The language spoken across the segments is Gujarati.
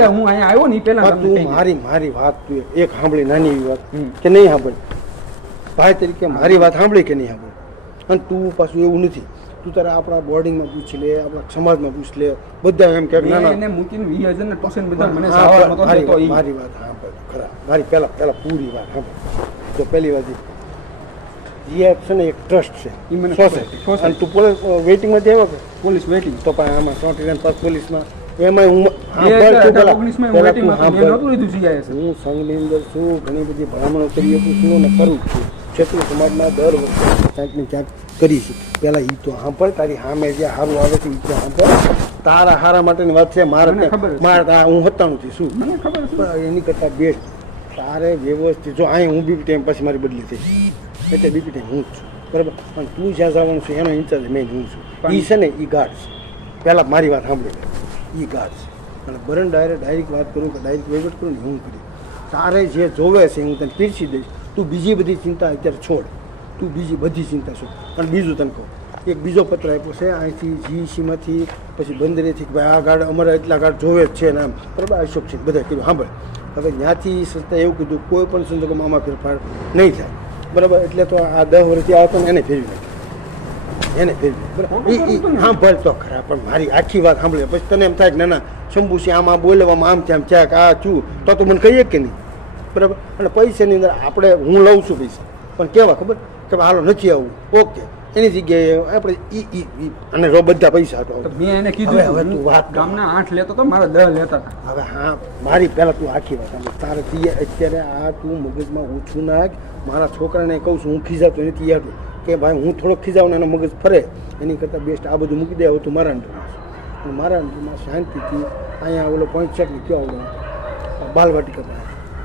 એટલે હું અહીંયા આવ્યો ને પેલા તું મારી વાત તું એક સાંભળી નાની એવી વાત કે નહીં સાંભળી ભાઈ તરીકે મારી વાત સાંભળી કે નહીં સાંભળી અને તું પાછું એવું નથી તું તારા આપણા બોર્ડિંગમાં પૂછી લે આપણા સમાજમાં પૂછ લે બધા એમ કે ના એને મૂકીને 20,000 ને ટ્યુશન બધા મને મારી વાત સાંભળ ખરા મારી પહેલા પૂરી વાત સાંભળ તો પહેલી વાત જીએફ છે ને એક ટ્રસ્ટ છે સોસાયટી અને તું પોલીસ વેઇટિંગમાં આવ્યો કે પોલીસ વેઇટિંગ તો પણ આમાં 39 પોલીસમાં એમાં હું સંઘની અંદર છું ઘણી બધી ભલામણો કરી શકું છું અને કરું છું ક્ષત્રિય સમાજમાં દર વર્ષે ક્યાંક ને ક્યાંક કરીશું પહેલાં એ તો સાંભળ તારી સામે જે સારું આવે છે એ તો સાંભળ તારા હારા માટેની વાત છે મારે હું 97 છું એની કરતાં બેસ્ટ તારે વ્યવસ્થિત જો અહીં હું બીપી ટાઈમ પછી મારી બદલી થઈ એટલે બીપી ટાઈમ હું જ છું બરાબર અને તું જ્યાં જવાનું છે એનો ઇન્ચાર્જ મેં હું છું એ છે ને એ ગાર્ડ છે પહેલાં મારી વાત સાંભળી એ ગાર્ડ છે અને બરન ડાયરેક્ટ વાત કરું કે ડાયરેક્ટ વહીવટ કરું ને હું કરી તારે જે જોવે છે હું તને પીરસી દઈશ તું બીજી બધી ચિંતા અત્યારે છોડ તું બીજી બધી ચિંતા છોડ અને બીજું તને કહું એક બીજો પત્ર આપ્યો છે અહીંથી જીઈસીમાંથી પછી બંદરેથી કે ભાઈ આ ગાર્ડ અમારે એટલા ગાર્ડ જોવે જ છે ને આમ બરાબર અશોક છે બધા કીધું સાંભળ હવે ત્યાંથી સંસ્થાએ એવું કીધું કોઈ પણ સંજોગોમાં આમાં ફેરફાર નહીં થાય બરાબર એટલે તો આ 10 વર્ષથી આવતો ને એને ફેરવી નાખ્યો એને ફેરવી બરાબર સાંભળ તો ખરા પણ મારી આખી વાત સાંભળે પછી તને એમ થાય કે ના શંભુસી આમાં બોલવામાં આમ ત્યાં ક્યાંક આ છું તો મને કહીએ કે નહીં બરાબર અને પૈસાની અંદર આપણે હું લઉં છું પૈસા પણ કેવા ખબર કે હાલો નથી આવું ઓકે એની જગ્યાએ આપણે અને રો બધા પૈસા હતો મેં એને કીધું હવે તું વાત ગામના 8 લેતો તો મારા 10 લેતા હવે હા મારી પહેલાં તું આખી વાત તારે અત્યારે આ તું મગજમાં ઓછું નાખ મારા છોકરાને કહું છું હું ખીજાતો નથી યાદ કે ભાઈ હું થોડોક ખીજાવું ને એનો મગજ ફરે એની કરતાં બેસ્ટ આ બધું મૂકી દે હવે તું મારા અંડરમાં અને મારા અંડરમાં શાંતિથી અહીંયા ઓલો પોઈન્ટ છે ને કયો આવડો બાલવાટિકા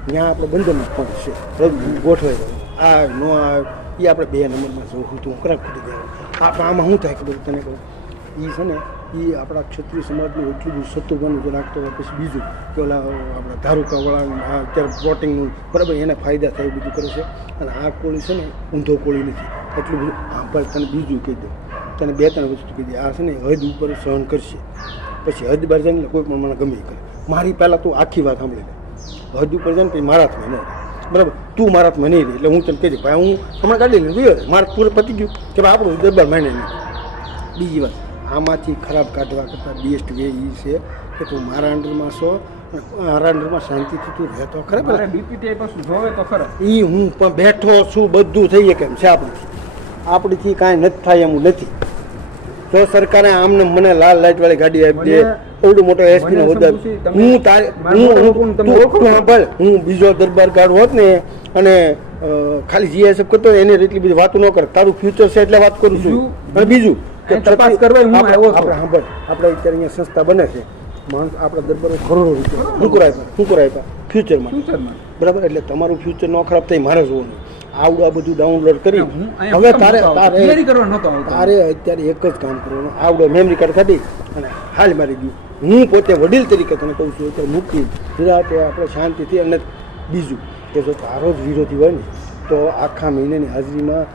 ત્યાં આપણે બંદરમાં પોઈન્ટ છે ગોઠવાઈ રહ્યો આ નો આ એ આપણે 2 નંબરમાં જોઉં તું ખરા ખૂટી જાય આમાં શું થાય ખબર તને કહું એ છે ને એ આપણા ક્ષત્રિય સમાજનું એટલું બધું સત્વવાનું જો રાખતો હોય પછી બીજું કે ઓલા આપણા ધારુકાવાળા આ અત્યારે પ્લોટિંગનું બરાબર એને ફાયદા થાય બધું કરે છે અને આ કોળી છે ને ઊંધો કોળી નથી એટલું બધું ભાઈ તને બીજું કહી દઉં તને 2-3 વસ્તુ કહી દે આ છે ને હદ ઉપર સહન કરશે પછી હદ બહાર જાય ને કોઈ પણ મને ગમે કરે મારી પહેલાં તું આખી વાત સાંભળી લે હદ ઉપર જાય ને પછી મારા હાથમાં ન બરાબર તું મારા હાથમાં નહીં રહી એટલે હું તને કહી ભાઈ હું હમણાં કાઢી લઈને ગયો મારે પૂરે પતી ગયું કે ભાઈ આપણું દરબાર માને નહીં બીજી વાત આમાંથી ખરાબ કાઢવા કરતાં બેસ્ટ વે એ છે કે તું મારા અંડરમાં છો મારા અંડરમાં શાંતિથી તું રહેતો ખરા બીપીટી પાછું જોવે તો ખરા એ હું પણ બેઠો છું બધું થઈ શકે એમ છે આપણીથી કાંઈ નથી થાય એમ નથી જો સરકારે આમને મને લાલ લાઇટવાળી ગાડી આપી દે એવડું મોટો એસપી નો હોદ્દા હું તારે હું બીજો દરબાર ગાર્ડ હોત ને અને ખાલી જીએસએફ કરતો એની એટલી બધી વાતો ન કરે તારું ફ્યુચર છે એટલે વાત કરું છું અને બીજું તપાસ કરવા આપણે અત્યારે અહીંયા સંસ્થા બને છે માણસ આપણા દરબારો કરોડો રૂપિયા શું કરાય ફ્યુચરમાં બરાબર એટલે તમારું ફ્યુચર ન ખરાબ થાય મારે જોવાનું આવડું આ બધું ડાઉનલોડ કરી હવે તારે અત્યારે એક જ કામ કરવાનું આવડો મેમરી કાર્ડ કાઢી અને હાલ મારી ગયું હું પોતે વડીલ તરીકે તને કહું છું અત્યારે મૂકી ગુજરાતે આપણે શાંતિથી અને બીજું કે જો તારો જ વિરોધી હોય ને તો આખા મહિનાની હાજરીમાં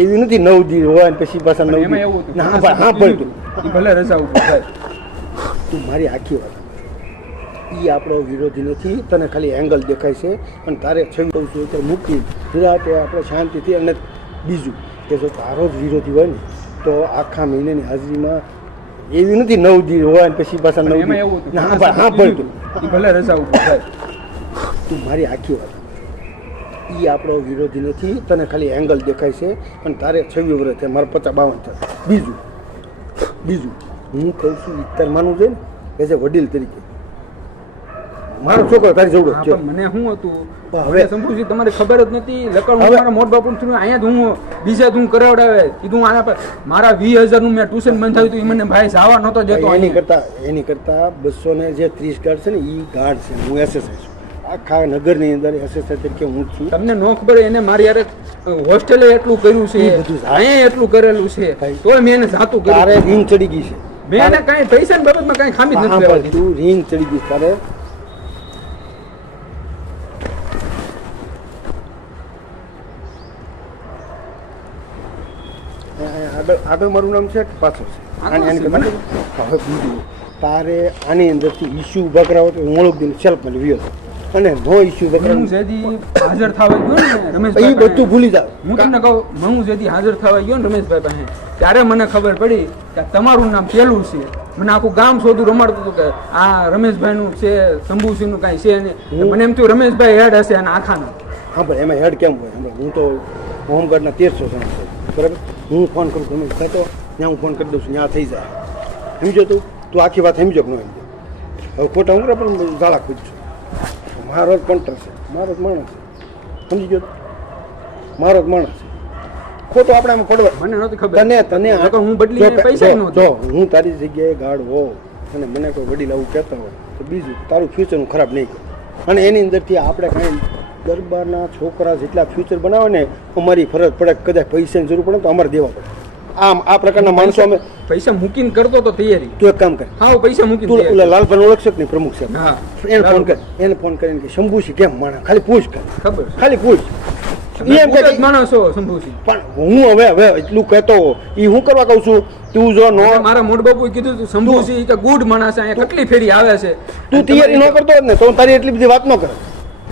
એવી નથી 9 દિવસ હોય ને પછી પાછા 9 હા ભલે રજા થાય તું મારી આખી વાત એ આપણો વિરોધી નથી તને ખાલી એંગલ દેખાય છે અને તારે કહું છું અત્યારે મૂકી ગુજરાતે આપણે શાંતિથી અને બીજું કે જો તારો જ વિરોધી હોય ને તો આખા મહિનાની હાજરીમાં એવી નથી 9 દિવસ હોય ને પછી પાછા 9 હા ભલે રજા થાય તું મારી આખી વાત એ આપણો વિરોધી નથી તને ખાલી એંગલ દેખાય છે અને તારે 26 વર્ષ થાય મારે 50-52 થાય બીજું હું કહું છું વિસ્તાર માનવું છે ને એઝ એ વડીલ તરીકે મારો છોકરો તારી જરૂર છે મને શું હતું હવે શંભુજી તમારી ખબર જ નથી લકડ હું મારા મોટ બાપુ અહીંયા જ હું બીજા હું કરાવડાવે કીધું આના પર મારા 20,000 નું મેં ટ્યુશન બંધ થયું હતું એ મને ભાઈ જવા નહોતો જતો એની કરતા 230 ગાર્ડ છે ને એ ગાર્ડ છે હું એસએસઆઈ છું આખા નગરની અંદર એસએસઆઈ તરીકે હું છું તમને ન ખબર એને મારી યાર હોસ્ટેલે એટલું કર્યું છે અહીંયા એટલું કરેલું છે તોય મેં એને જાતું કર્યું તારે રીંગ ચડી ગઈ છે મેં એને કાંઈ પૈસાની બાબતમાં કાંઈ ખામી જ નથી લેવાની તું રીંગ ચડી ગઈ તારે આગળ મારું નામ છે પાછળ છે હવે બીજું તારે આની અંદરથી ઇસ્યુ ઊભા કરાવો તો હું ઓળખ સેલ્ફ મને વ્યવ અને નો ઇસ્યુ ઊભા હું કરાવો જેથી હાજર થવા ગયો ને એ રમેશભાઈ બધું પાસે, ભૂલી જાવ. હું તમને કહું હું જેથી હાજર થવા ગયો ને રમેશભાઈ પાસે ત્યારે મને ખબર પડી કે તમારું નામ પેલું છે. મને આખું ગામ શોધું રમાડતું હતું કે આ રમેશભાઈનું છે, શંભુસિંહનું કાંઈ છે નહીં. મને એમ થયું રમેશભાઈ હેડ હશે અને આખાના. હા પણ એમાં હેડ કેમ હોય? હમણાં હું તો હોમગાર્ડના 1300 જણા છે બરાબર. હું ફોન કરું તમે કહેતો ત્યાં હું ફોન કરી દઉં છું, ત્યાં થઈ જાય. સમજો તું આખી વાત સમજો કે ન સમજો? હવે ખોટા હું પણ ઝાલા ખુદ છું. મારો જ કંટર છે, મારો જ માણસ છે, સમજી ગયો? મારો જ માણસ છે. ખોટો આપણે આમાં પડવા મને નહોતી ખબર. તને નકર હું બદલીને પૈસા ય નહોતા. જો હું તારી જગ્યાએ ગાર્ડ હોઉં અને મને કોઈ વડીલ આવું કહેતા હોય તો બીજું તારું ફ્યુચરનું ખરાબ નહીં કરે. અને એની અંદરથી આપણે કાંઈ દરબારના છોકરા જેટલા ફ્યુચર બનાવે ને અમારી ફરજ પડે. કદાચ પૈસાની જરૂર પડે તો અમારે દેવા પડે. આ પ્રકારના માણસો અમે. પૈસા મૂકીને કરતો તો તૈયારી. તું એક કામ કર, હા પૈસા મૂકીને તું તૈયારી. ઓલા લાલભાઈ ઓળખશે કે નહીં? પ્રમુખ સાહેબ, હા એને ફોન કર. એને ફોન કરીને કે શંભુસિંહ કેમ માણસ ખાલી પૂછ કર, ખબર છે. ખાલી પૂછ. તમે એમ ખુદ જ કે માણસો શંભુસિંહ. પણ હું હવે એટલું કહેતો એ હું કરવા કહું છું. તું જો નો અને મારા મોટ બાપુએ કીધું તું શંભુસિંહ કે ગુડ માણસ છે, અહીંયા કેટલી ફેરી આવે છે. તું તૈયારી ન કરતો હોત ને તો તારી એટલી બધી વાત ન કરે.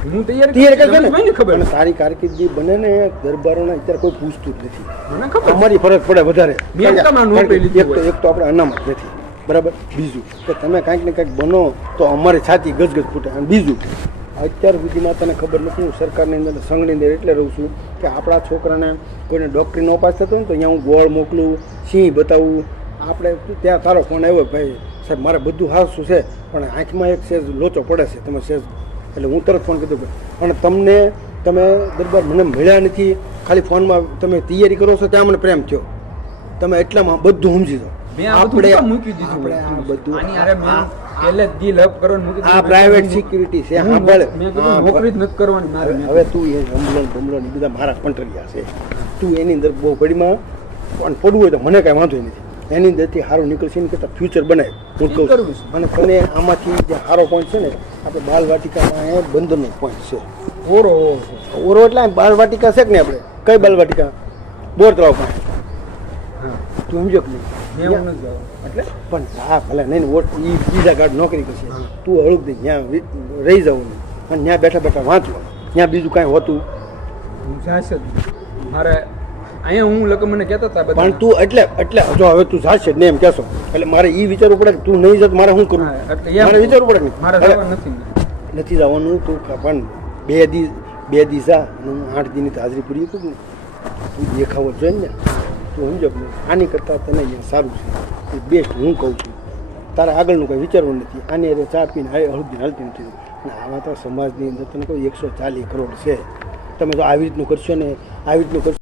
હું તૈયારી તૈયારી કરશે રમેશભાઈને ને ખબર અને તારી કારકિર્દી બને ને દરબારોના અત્યારે કોઈ પૂછતું જ નથી. મને ખબર. અમારી ફરજ પડે વધારે. મેં તમારા નોકરી લીધી હોય. એક તો આપણે અનામત નથી બરાબર. બીજું કે તમે કાંઈક ને કાંઈક બનો તો અમારી છાતી ગજગજ ફૂટે. અને બીજું અત્યાર સુધીમાં તને ખબર નથી, હું સરકારની અંદર સંઘની અંદર એટલે રહું છું કે આપણા છોકરાને કોઈને ડૉક્ટરીનો અપાસ થતો હોય ને તો અહીંયા હું ગોળ મોકલું, સિંહ બતાવું. આપણે ત્યાં તારો ફોન આવ્યો ભાઈ સાહેબ મારે બધું હાસું છે પણ આંખમાં એક સેજ લોચો પડે છે, તમે સેજ. એટલે હું તરત ફોન કીધું અને તમે દરબાર મને મળ્યા નથી, ખાલી ફોનમાં તમે તૈયારી કરો છો ત્યાં મને પ્રેમ થયો. તમે એટલામાં બધું સમજી જાઓ. મેં આ બધું કામ મૂકી દીધું. આપણે આ બધું આની હારે મેં પહેલે જ દિલ અપ કરવાનું મૂકી આ દીધું. પ્રાઇવેટ સિક્યુરિટી છે. હું સાંભળ, મેં કીધું નોકરી જ નથી કરવાની મારે. હવે તું એ રમલણ એ બધા મારા કંટરિયા છે. તું એની અંદર બહુ ઘડીમાં પણ પડવું હોય તો મને કાંઈ વાંધો નથી. એની અંદરથી સારું નીકળશે ને કરતાં ફ્યુચર બનાય હું કહું છું. અને તને આમાંથી જે સારો પોઈન્ટ છે ને આપણે બાલવાટિકામાં એ બંદરનો પોઈન્ટ છે. ઓરો ઓરો એટલે બાલવાટિકા છે કે નહીં? આપણે કઈ બાલવાટિકા? બોર તળાવ પાસે. હા તું સમજો કે નહીં? મેં એવું નથી જવાનું. એટલે પણ હા ભલે નહીં વોટ એ બીજા ગાઢ નોકરી કરશે. તું હળુક દઈ ત્યાં રહી જવાનું અને ત્યાં બેઠા બેઠા વાંચવાનું. ત્યાં બીજું કાંઈ હોતું હું જાશે જ. મારે અહીંયા હું લોકો મને કહેતા હતા બધા. પણ તું એટલે જો હવે તું જાશે ને એમ કહેશો એટલે મારે એ વિચારવું પડે કે તું નહીં જત મારે શું કરવું? હા, એટલે એમ મારે વિચારવું પડે કે મારે નહીં? જવાનું નથી. નથી જવાનું તું પણ બે દી જા અને હું 8 દીની તો હાજરી પૂરી કરું ને તું દેખાવો જોઈએ ને. તું સમજો કે નહીં? આની કરતાં તને અહીંયા સારું છે એ બેસ્ટ હું કહું છું. તારે આગળનું કંઈ વિચારવું નથી. આની અરે ચા પીને હાલતી નથી. અને આવા તો સમાજની અંદર તને કોઈ 140 કરોડ છે. તમે જો આવી રીતનું કરશો ને આવી રીતનું કરશો